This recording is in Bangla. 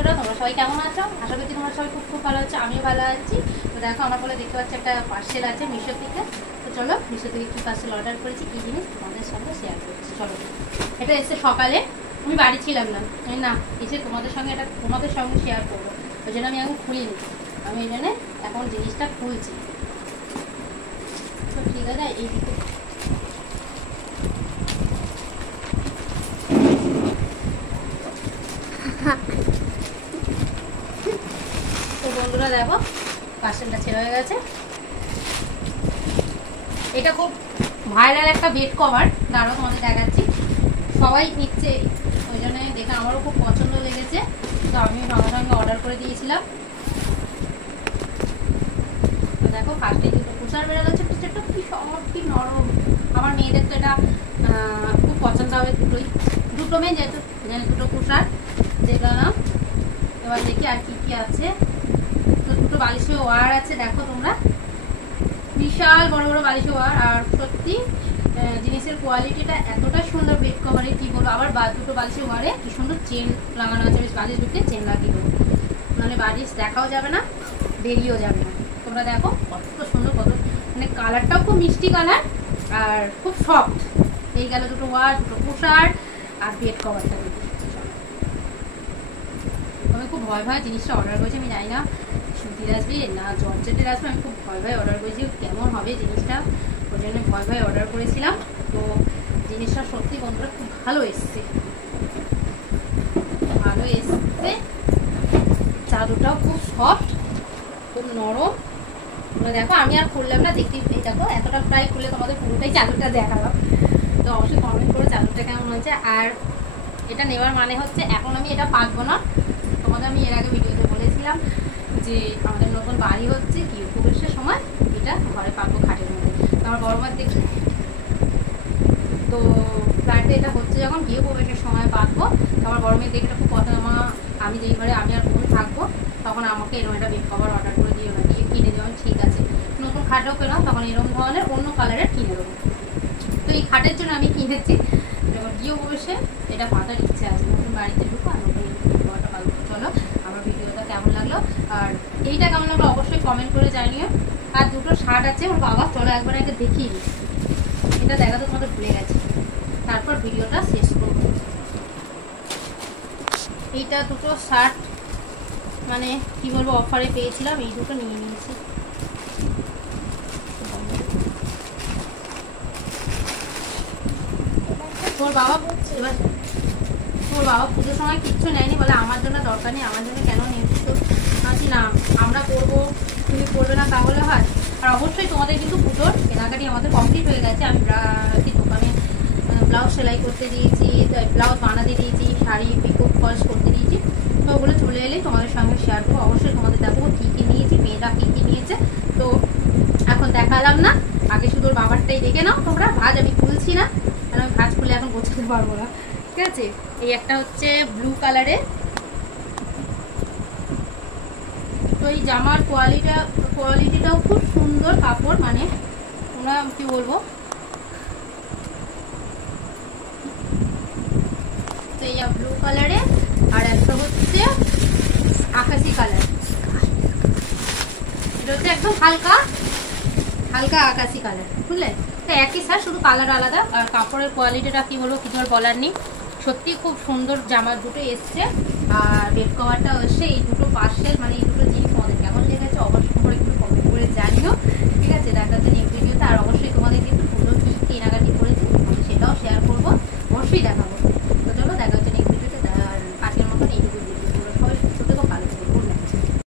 বন্ধুরা, তোমরা সবাই কেমন আছো? আশা করছি তোমরা সবাই খুব খুব ভালো আছো, আমিও ভালো আছি। তো দেখো আমার বলে দেখতে পাচ্ছি একটা পার্সেল আছে মিশো থেকে। তো চলো মিশো থেকে কী পার্সেল অর্ডার করেছি, কী জিনিস তোমাদের সঙ্গে শেয়ার করছি। চলো, এটা এসে সকালে, আমি বাড়ি ছিলাম না, না এসে তোমাদের সঙ্গে এটা তোমাদের সঙ্গে শেয়ার করবো, ওই জন্য আমি এখন খুলিনি। আমি এই জন্য এখন জিনিসটা খুলছি। তো ঠিক আছে, এইদিকে তো বন্ধুরা দেখো পার্সেলটা ছেড়ে হয়ে গেছে। এটা খুব ভাইরাল একটা বেড কভার, তারও তোমাদের দেখাচ্ছি, সবাই নিচ্ছে, ওই জন্য দেখে আমারও খুব পছন্দ লেগেছে। তো আমি সঙ্গে সঙ্গে অর্ডার করে দিয়েছিলাম। তো দেখো ফার্স্টে দুটো কুশার বেরো যাচ্ছে, কুচারটা কি সফট কি নরম, আমার মেয়েদের তো এটা খুব পছন্দ হবে। দুটো মেয়ে যেহেতু দুটো কুশার দেখলাম। এবার দেখি আর কি কি আছে। তো দুটো বালিশের ওয়ার আছে, দেখো তোমরা বিশাল বড় বড় বালিশের ওয়ার। আর সত্যি জিনিসের কোয়ালিটিটা এতটা সুন্দর, বেড কভারে কি বলবো। আবার দুটো বালিশের ওয়ারে কি সুন্দর চেন লাগানো আছে, বেশ বালিশ দুটো চেন লাগিয়ে দেবো, নাহলে বালিশ দেখাও যাবে না, বেরিয়েও যাবে না। তোমরা দেখো কত সুন্দর, কত মানে কালারটাও খুব মিষ্টি কালার আর খুব সফট। এই গেল দুটো ওয়ার, দুটো কুশার আর বেড কভারটা। আমি খুব ভয় ভয় জিনিসটা অর্ডার করেছি, আমি জানি না সুতির আসবে না জর্জেটের আসবে। আমি খুব ভয় ভয় অর্ডার করেছি কেমন হবে জিনিসটা, ওই জন্য ভয় ভয় অর্ডার করেছিলাম। তো জিনিসটা সত্যি বন্ধুরা খুব ভালো এসছে, ভালো এসছে। চাদরটাও খুব সফট, খুব নরম। দেখো আমি আর খুললাম না, দেখতে দেখো এতটা প্রায় খুলে তোমাদের পুরোটাই চাদরটা দেখালাম। তো অবশ্যই কমেন্ট করো চাদরটা কেমন হয়েছে। আর এটা নেওয়ার মানে হচ্ছে এখন আমি এটা পাকবো না। তোমাদের আমি এর আগে ভিডিওতে বলেছিলাম যে আমাদের নতুন বাড়ি হচ্ছে, গৃহ প্রবেশের সময় এটা ঘরে পাকবো খাটের মধ্যে। আমার বড় মার দেখি, তো ফ্ল্যাটে এটা হচ্ছে যখন গৃহ প্রবেশের সময় পাকবো। আমার বড় মেয়ের দেখে এটা খুব পছন্দ। আমি যেই ঘরে আমি আর বোন থাকবো তখন আমাকে এরকম একটা বেড কভার অর্ডার করে দিও না, দিয়ে কিনে দেওয়া ঠিক আছে। নতুন খাটও পেলাম তখন এরকম ধরনের অন্য কালারের কিনে দেবো। তো এই খাটের জন্য আমি কিনেছি, যখন গৃহ প্রবেশে এটা পাতার ইচ্ছে আছে, নতুন বাড়িতে ঢুকো আর নতুন কভারটা পাবো। চলো আমার ভিডিওটা কেমন লাগলো আর এইটা কেমন লাগলো অবশ্যই কমেন্ট করে জানিও। আর দুটো শার্ট আছে ওর বাবা, চলো একবার আগে দেখিয়ে নিই, এটা দেখাতে তোমাদের ভুলে গেছে, তারপর ভিডিওটা শেষ করবো। এইটা দুটো শার্ট মানে কি বলবো অফারে পেয়েছিলাম, এই দুটো নিয়ে নিয়েছি। তোর বাবা এবার তোর বাবা পুজোর সময় কিচ্ছু নেয়নি, বলে আমার জন্য দরকার নেই, আমার জন্য কেন নিয়েছিস? ভাবছি না আমরা করবো, তুমি করবে না তাহলে হয়। আর অবশ্যই তোমাদের কিন্তু পুজোর কেনাকাটি আমাদের কমপ্লিট হয়ে গেছে। আমি দোকানে ব্লাউজ সেলাই করতে দিয়েছি, ব্লাউজ বানাতে দিয়েছি, শাড়ি পিকো ফলস করতে দিয়েছি। তো ওগুলো চলে এলেই তোমাদের সঙ্গে শেয়ার করবো। অবশ্যই তোমাদের দেখো কী কী নিয়েছি, মেয়েরা কী কী নিয়েছে। তো এখন দেখালাম না, আগে শুধু ওর বাবারটাই দেখে নাও তোমরা। ভাজ আমি খুলছি না, কারণ আমি ভাজ খুলে এখন গোছাতে পারবো না, ঠিক আছে। এই একটা হচ্ছে ব্লু কালারের। তো এই জামার কোয়ালিটিটাও খুব সুন্দর, কাপড় মানে তোমরা কি বলবো। তো এই ব্লু কালারে, আর একটা হচ্ছে আকাশি কালার। এটা হচ্ছে একদম হালকা হালকা আকাশি কালার, বুঝলে। তো একই স্যার, শুধু কালার আলাদা। আর কাপড়ের কোয়ালিটিটা কি বলবো, কিছু আর বলার নেই, সত্যি খুব সুন্দর জামা দুটো এসছে। আর বেড কভারটা এসছে, এই দুটো পার্সেল মানে এই দুটো